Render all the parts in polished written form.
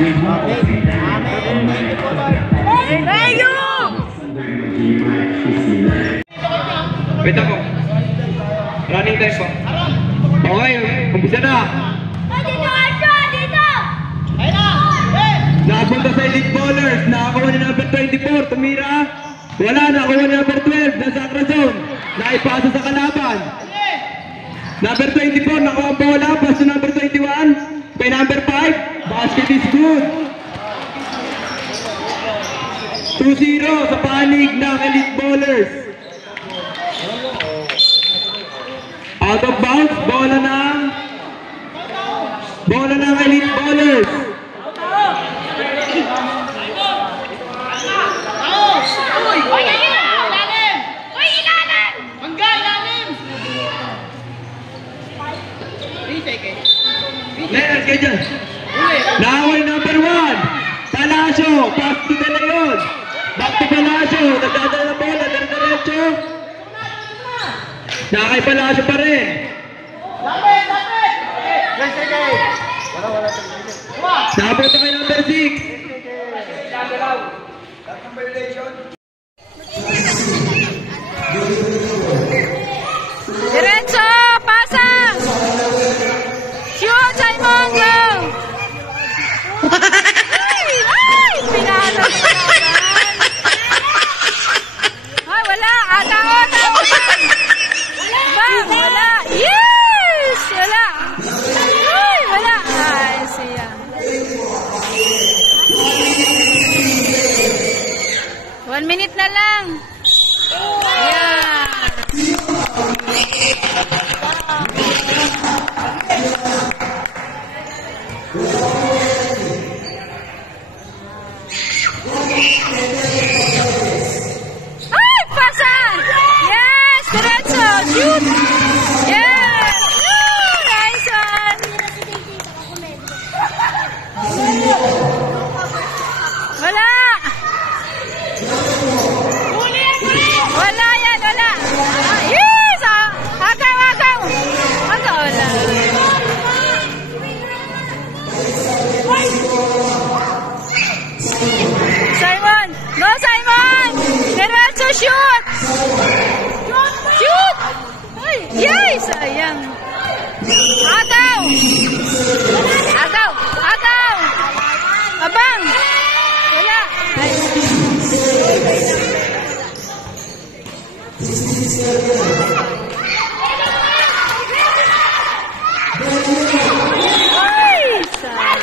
Wait ako. Running time po. Okay, umpisa na. Napunta sa Elite Ballers. Nakakuha ni number 24. Tumira. Wala. Nakakuha ni number 12. Nasa Acra Zone. Naipasa sa kalaban. Number 24. Nakuha ang bola. Pass to number 21. By number 5. Basket is good. 2-0 sa panig ng Elite Ballers. Out of bounds, bola ng Elite Ballers. Leonard, kayo dyan. Nakawin number 1. Palacio, pass to De Leon. Back to Palacio, nagdadala na bola, diretso. Nakay Palacio pa rin. Napunta kay number 6. Diretso, pasa. Shoot, Simon, go. Ay, pinalo. Ay, wala. Ataw. Bang, wala. Yes! Wala. Ay, wala. Ay, siya. 1 minute na lang. Yeah. Ay, pasa! Yes! Diretso! Shoot! Yes! Nice one! Wala! Wala yan! Wala! Yes! Agaw! Wala! Simon! Go, Simon! Diretso, shoot! Shoot! Ay, yay! Sayang! Agaw! Abang! Wala! Ay. Ay, sayang!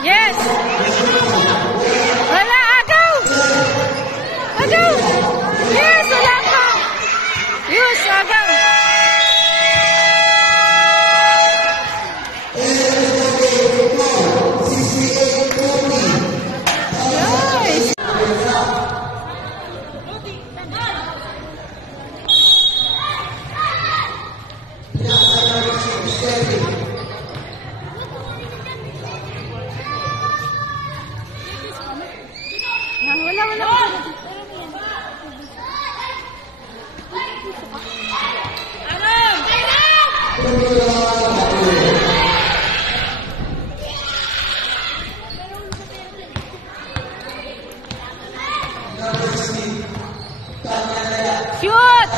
Yes! Wala, agaw! Agaw! Yes, wala ka! Yes, agaw! Nice! Shoot!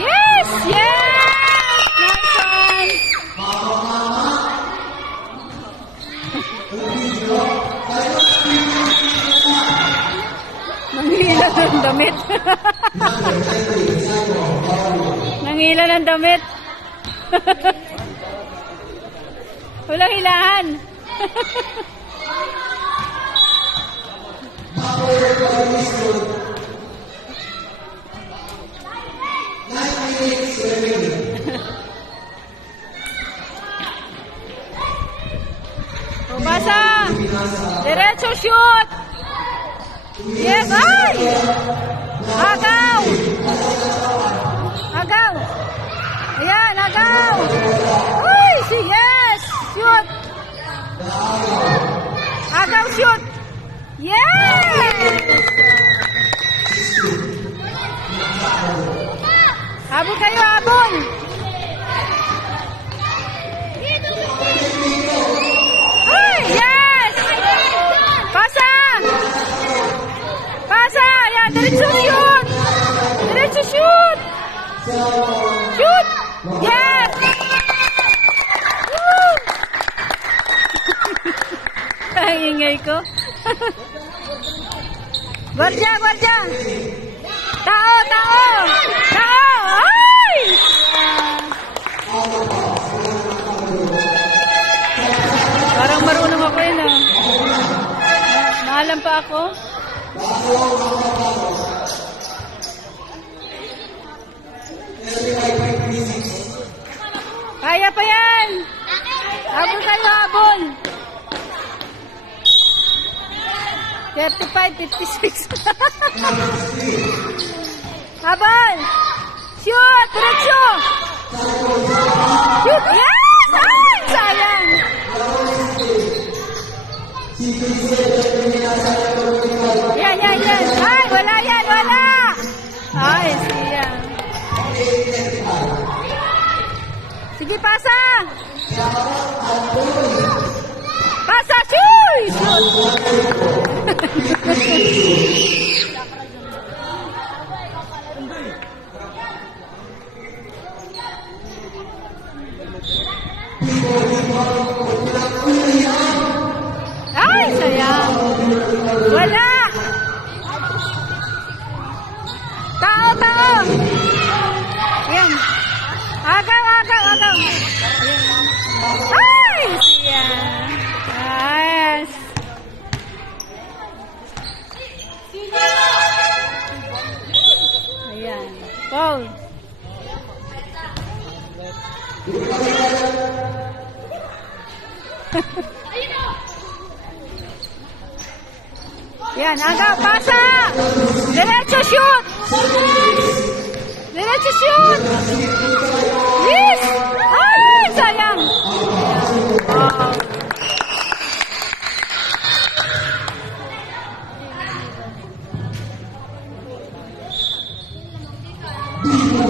Yes! Yes! Nice one! damit. Nangila ng damit. Walang hilahan. Pasa. Diretso shoot. Yes, ay! Agaw! Agaw! Ayan, agaw! Uy, si yes! Shoot! Agaw, shoot! Yes! Habol kayo, habol! Ay, yes! Pasa! Pasa! Ayan, diretso shoot! Diretso shoot! Shoot! Yes! Woo! Ay, ingay ko. Guardia, guardia! Tao, tao! Tao! Ay! Parang marunong ako yun, ah. Naalam pa ako. Kaya pa yan! Habol kayo, habol! 35, 56. Habol! Shoot! Diretso! Shoot! Yes! Ay! Sayang! Yan, yan, yan! Ay! Wala yan! Wala! Ay, siya. Sige, pasa! Pasa! Shoot! Ay, sayang. Wala. Tao, tao. Yan. Agaw, agaw, agaw. Ay, siya. Yes. Ayan. Foul. Yan, agaw, pasa! Diretso shoot! Diretso shoot! Yes! Ay, sayang! Wow.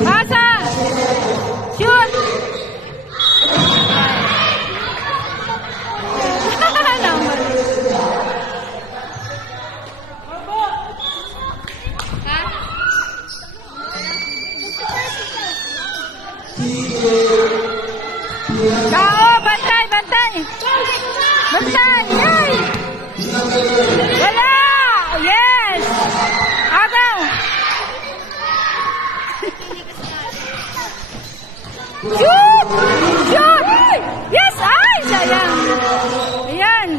Pasa! Shoot! Tao, bantay, bantay! Bantay! Yay! Wala! Yes! Agaw! Shoot! Shoot! Yes! Ay! Sayang! Ayan!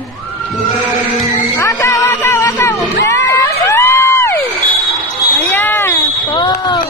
Agaw, agaw, agaw! Yes! Ay! Ayan! Oh!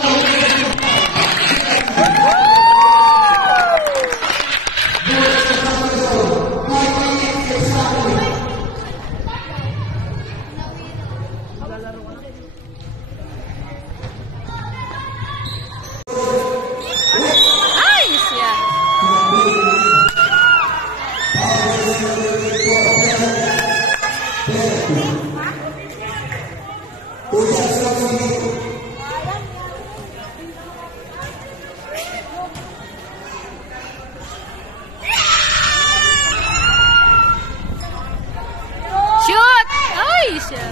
Shoot! Ay, siya.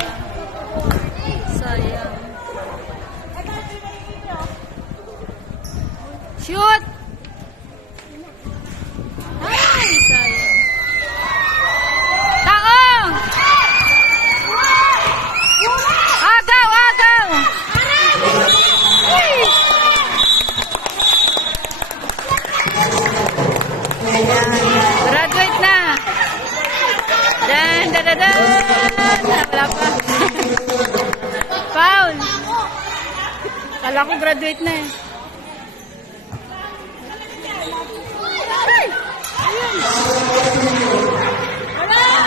Sayang. Shoot! Ay, sayang. Tao! Agaw, agaw! Kala ko graduate na eh.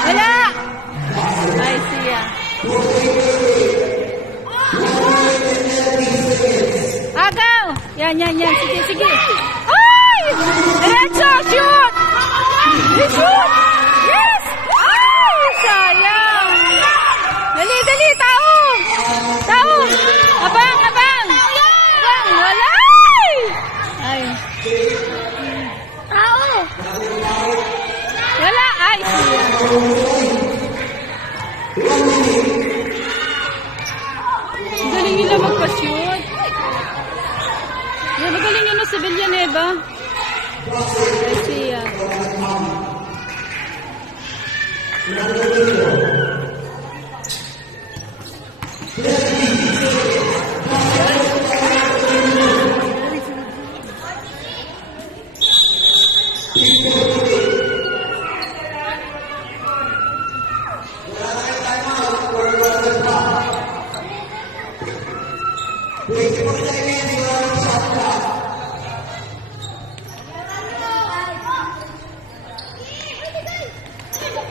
Wala! Ay, siya. Agaw! Yan. Sige. Ay! Diretso! Shoot! Shoot! Yes! Ay! Sayang! Dali! Tao! Abang! Wala! Ay! Tao! Wala! Ay! Galing nila magpa-shoot. Magaling yun si Villanueva. Ay, siya.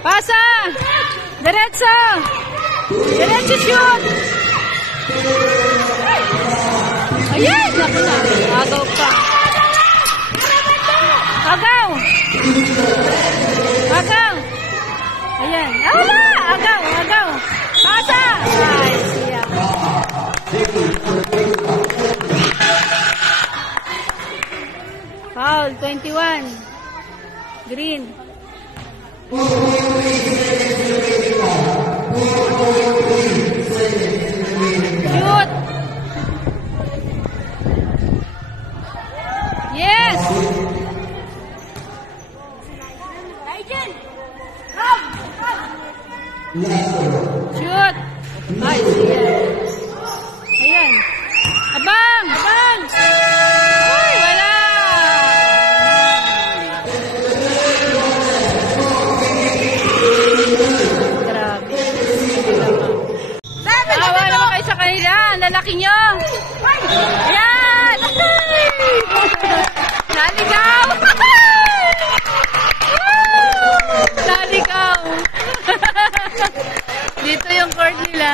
Pasa! Diretso shoot! Ayan! Naku na. Agaw pa. Agaw! Ayan. Wala! Agaw! Pasa! Ay, siya. Foul, 21. Green. Shoot! Yes! Shoot! Ay, siya. Ayan. Abang! Ay, wala! Grabe. Awa naman kayo sa kanila. Ang lalaki nyo. Ayan! Naligaw! Naligaw! Dito yung court nila.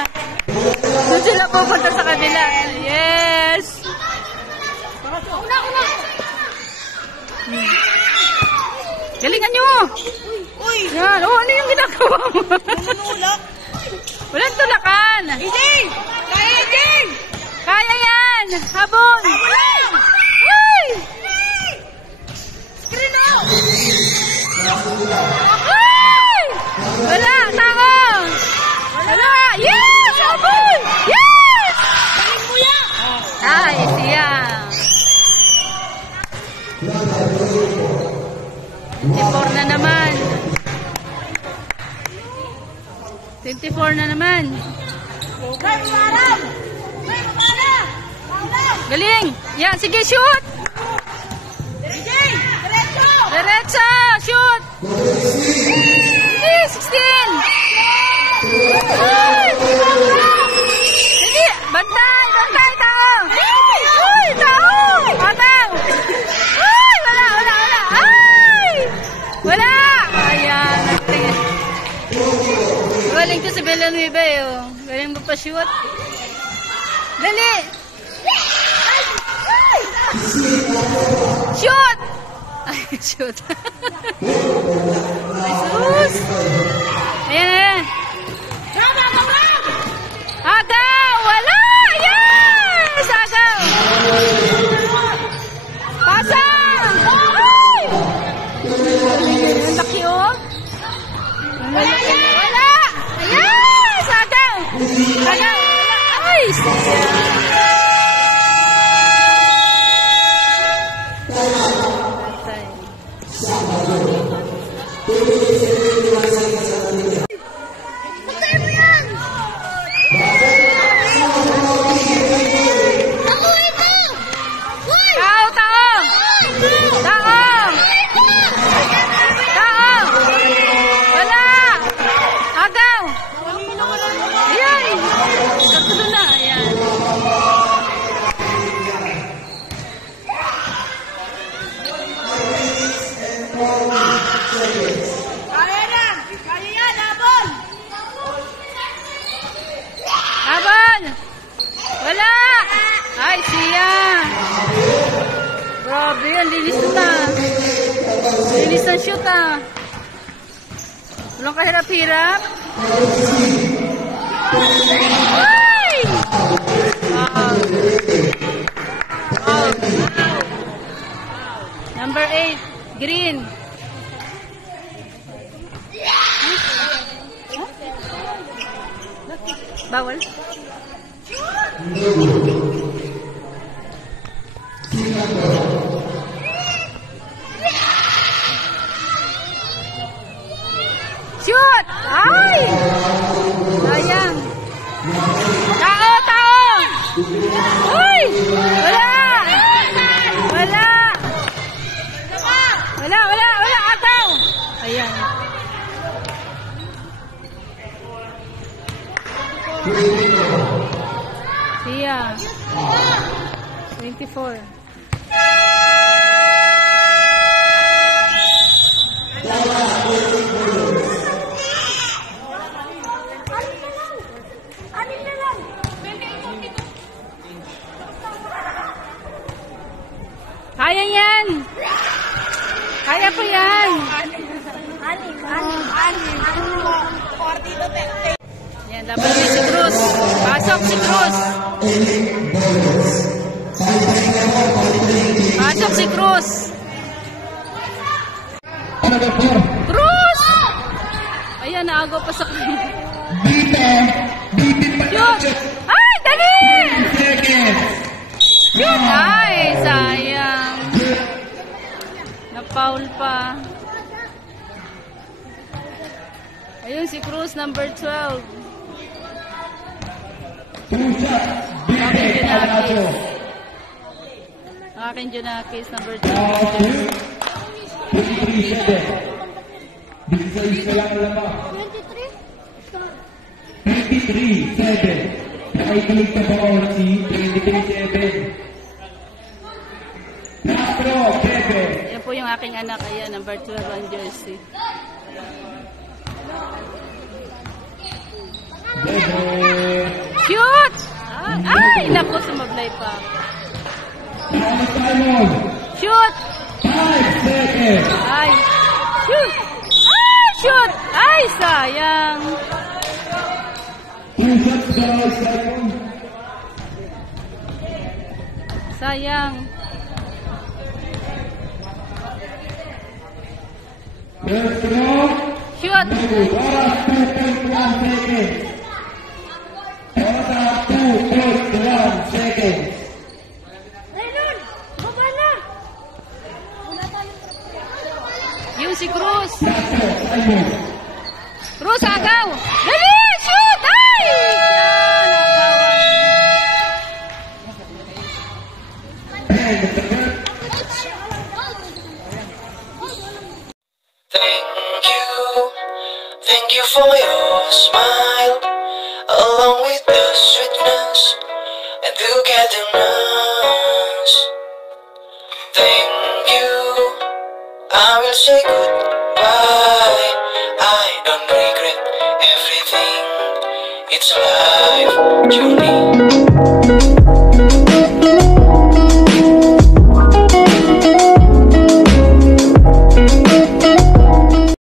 Doon sila pupunta sa kanila. Yes! Galingan nyo! Yan. Oh, ano yung ginagawa mo? Walang tulakan. Kaya yan. Habon. Uy! Uy! Wala. Tao. Wala. Yes! Habon! Yes! Ay, siya. 24 na naman. 24 na naman. Galing. Yan, sige, shoot. Diretso, shoot. Sige, 16. Ay! Sige, bantay, tao. Uy, tao. Abang. Uy, wala. Ay! Wala. Ayan. Galing to si Villanueva eh. Oh. Galing magpa-shoot. Dali. Shoot! Ay, shoot. Ay, sus. Ayan. Agaw! Wala! Yes! Agaw! Pasa! Ay! Ang laki oh. Wala! Yes! Agaw! Ay! Ayan, linis na. Linis na shoot ah. Walang kahirap-hirap. Ay! Wow. Wow. Number 8, green. Bawal? Shoot! Ay! Sayang. Tao, tao! Uy! Wala! Wala! Wala, wala, wala! Ataw! Ayan. Siya. 24. Kaya yan. Kaya po yan. Yan, laban niya si Cruz. Pasok si Cruz. Pasok si Cruz. Cruz! Ayan, naagaw pa sa kanya. Shoot! Ay, dali! Shoot! Ay, sayang. Na-foul pa. Ayun si Cruz, number 12. Akin Junakis. Akin Junakis, number 12. 23-7. Nakaikilig sa bawal si 23-7. Castro, Pepe. Yan po yung aking anak. Ayan, number 12 ang jersey. Shoot! Ay, naku, sumablay pa. Shoot! 5 seconds. Ay, shoot! Ay, shoot! Ay, sayang. 2 shots per second. Sayang. First row. Shoot! Oras 2.1 seconds. Oras 2.1 seconds. Yung si Cruz. Castro, Simon. Cruz, agaw! Dali! Shoot! Ay! Thank you for your smile, along with the sweetness and togetherness. Thank you, I will say goodbye. I don't regret everything. It's a life journey.